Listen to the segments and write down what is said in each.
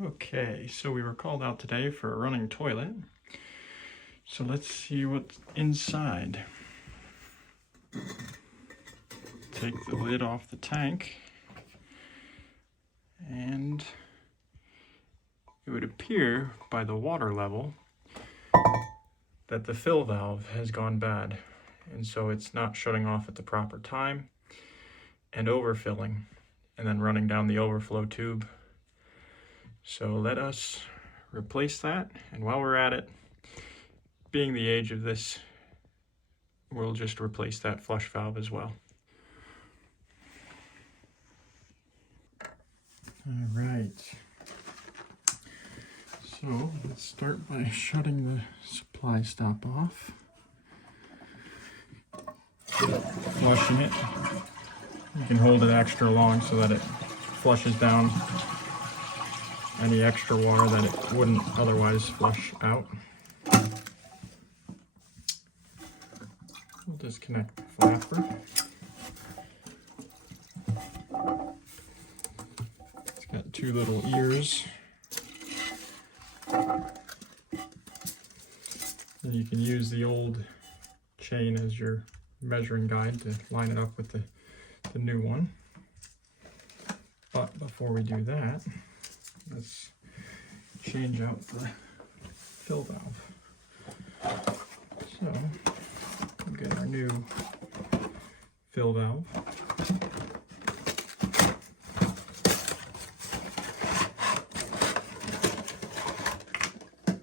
Okay, so we were called out today for a running toilet. So let's see what's inside. Take the lid off the tank, and it would appear by the water level that the fill valve has gone bad, and so it's not shutting off at the proper time and overfilling and then running down the overflow tube. So let us replace that, and while we're at it, being the age of this, we'll just replace that flush valve as well. All right, so let's start by shutting the supply stop off. Flushing it. You can hold it extra long so that it flushes down any extra water that it wouldn't otherwise flush out. We'll disconnect the flapper. It's got two little ears. And you can use the old chain as your measuring guide to line it up with the new one. But before we do that, let's change out the fill valve. So we'll get our new fill valve.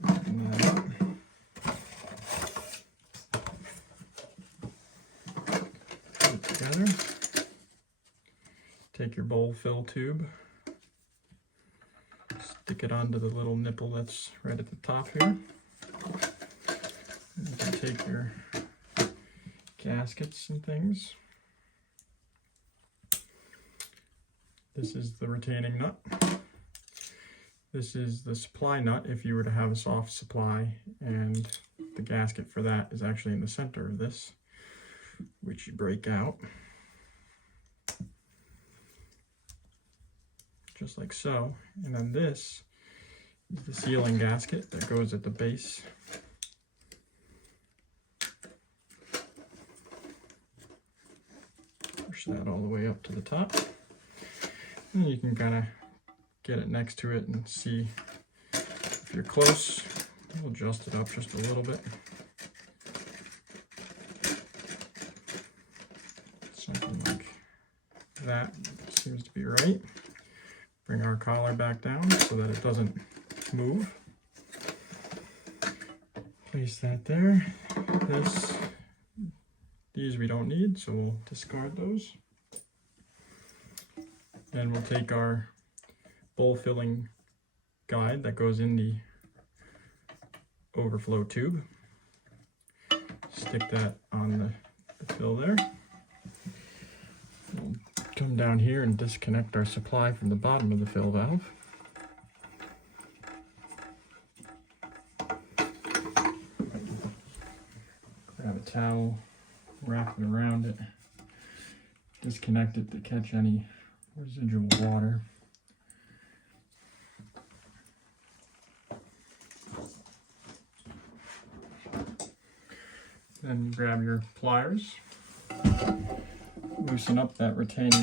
Open that up. Put it together. Take your bowl fill tube. Stick it onto the little nipple that's right at the top here. You can take your gaskets and things. This is the retaining nut. This is the supply nut if you were to have a soft supply, and the gasket for that is actually in the center of this, which you break out. Just like so. And then this is the sealing gasket that goes at the base. Push that all the way up to the top. And you can kind of get it next to it and see if you're close. We'll adjust it up just a little bit. Something like that seems to be right. Bring our collar back down so that it doesn't move. Place that there. These we don't need, so we'll discard those. Then we'll take our bowl filling guide that goes in the overflow tube. Stick that on the fill there. We'll come down here and disconnect our supply from the bottom of the fill valve. Grab a towel, wrap it around it, disconnect it to catch any residual water. Then grab your pliers. Loosen up that retaining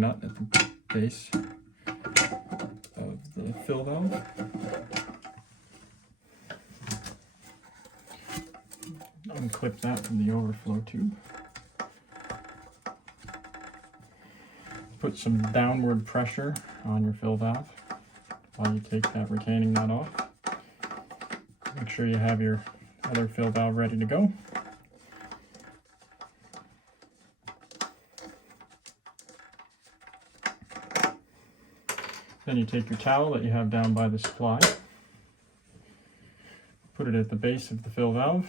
nut at the base of the fill valve. Unclip that from the overflow tube. Put some downward pressure on your fill valve while you take that retaining nut off. Make sure you have your other fill valve ready to go. Then you take your towel that you have down by the supply, put it at the base of the fill valve,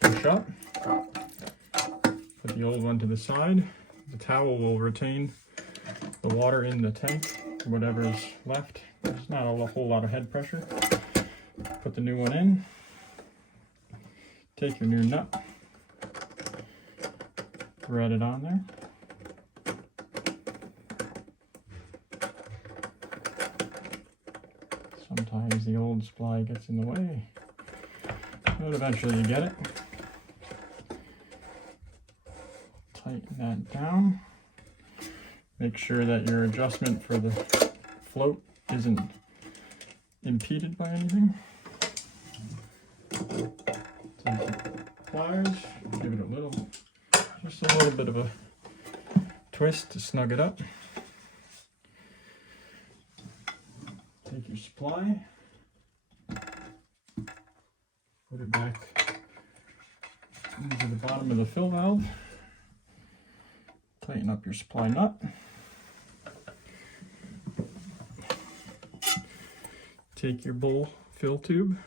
push up, put the old one to the side. The towel will retain the water in the tank, whatever is left. There's not a whole lot of head pressure. Put the new one in, take your new nut, thread it on there. Sometimes the old supply gets in the way, but eventually you get it. Tighten that down. Make sure that your adjustment for the float isn't impeded by anything. Take the pliers, give it just a little bit of a twist to snug it up. Take your supply, put it back into the bottom of the fill valve, tighten up your supply nut, take your bowl fill tube,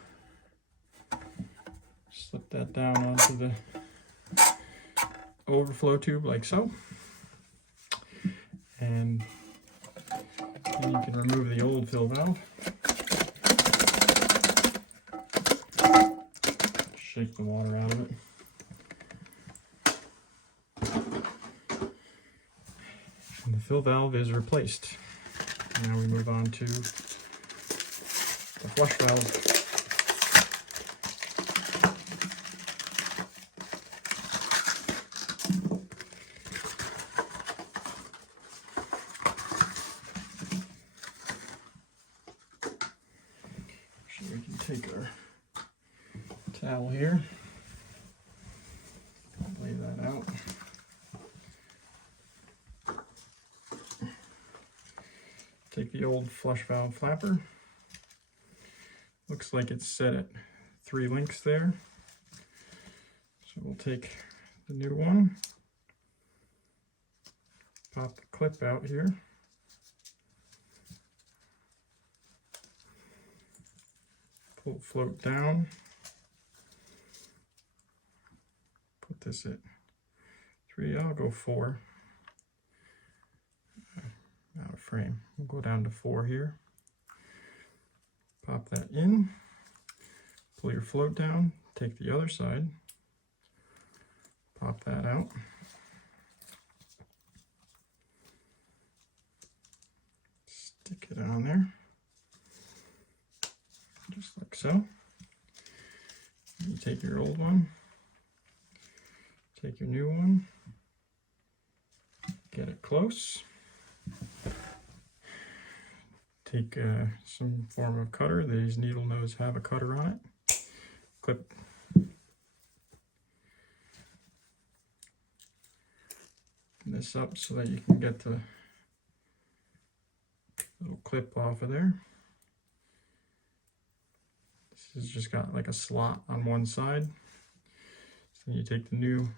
slip that down onto the overflow tube like so, and then you can remove the old fill valve. Shake the water out of it. And the fill valve is replaced. Now we move on to the flush valve. We can take our towel here, lay that out. Take the old flush valve flapper. Looks like it's set at 3 links there. So we'll take the new one, pop the clip out here. Pull float down. Put this at 3, I'll go 4. Out of frame. We'll go down to 4 here. Pop that in. Pull your float down. Take the other side. Pop that out. Stick it on there. Just like so. You take your old one, take your new one, get it close, take some form of cutter. These needle nose have a cutter on it. Clip this up so that you can get the little clip off of there. This has just got like a slot on one side. So you take the new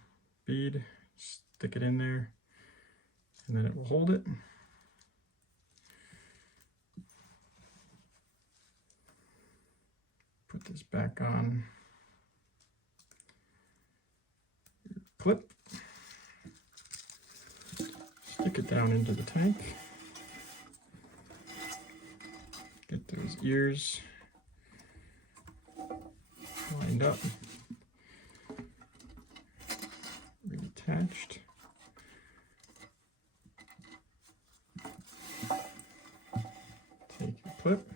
bead, stick it in there, and then it will hold it. Put this back on your clip. Stick it down into the tank. Get those ears lined up, reattached. Take your clip,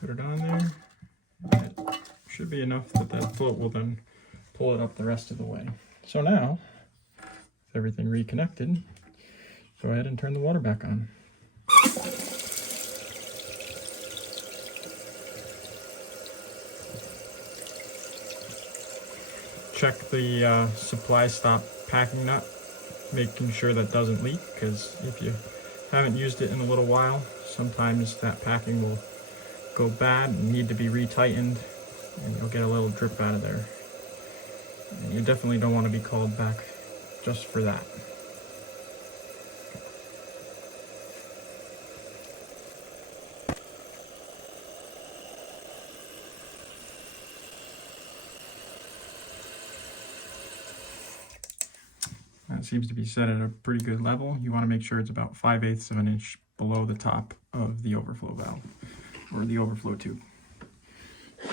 put it on there. That should be enough that that float will then pull it up the rest of the way. So now, with everything reconnected, go ahead and turn the water back on. Check the supply stop packing nut, making sure that doesn't leak, because if you haven't used it in a little while, sometimes that packing will go bad and need to be retightened, and you'll get a little drip out of there. And you definitely don't want to be called back just for that. That seems to be set at a pretty good level. You want to make sure it's about 5/8 of an inch below the top of the overflow valve or the overflow tube.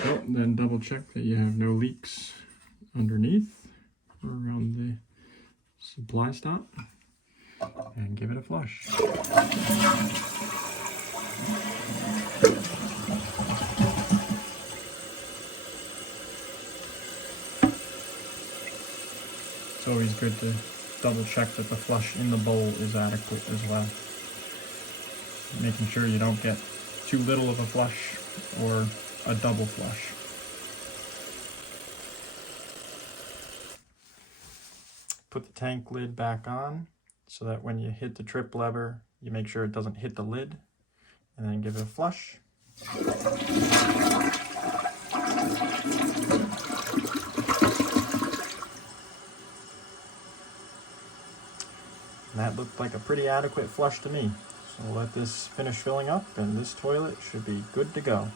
So then double check that you have no leaks underneath or around the supply stop and give it a flush. It's always good to double check that the flush in the bowl is adequate as well. Making sure you don't get too little of a flush or a double flush. Put the tank lid back on so that when you hit the trip lever, you make sure it doesn't hit the lid, and then give it a flush. And that looked like a pretty adequate flush to me. So we'll let this finish filling up, and this toilet should be good to go.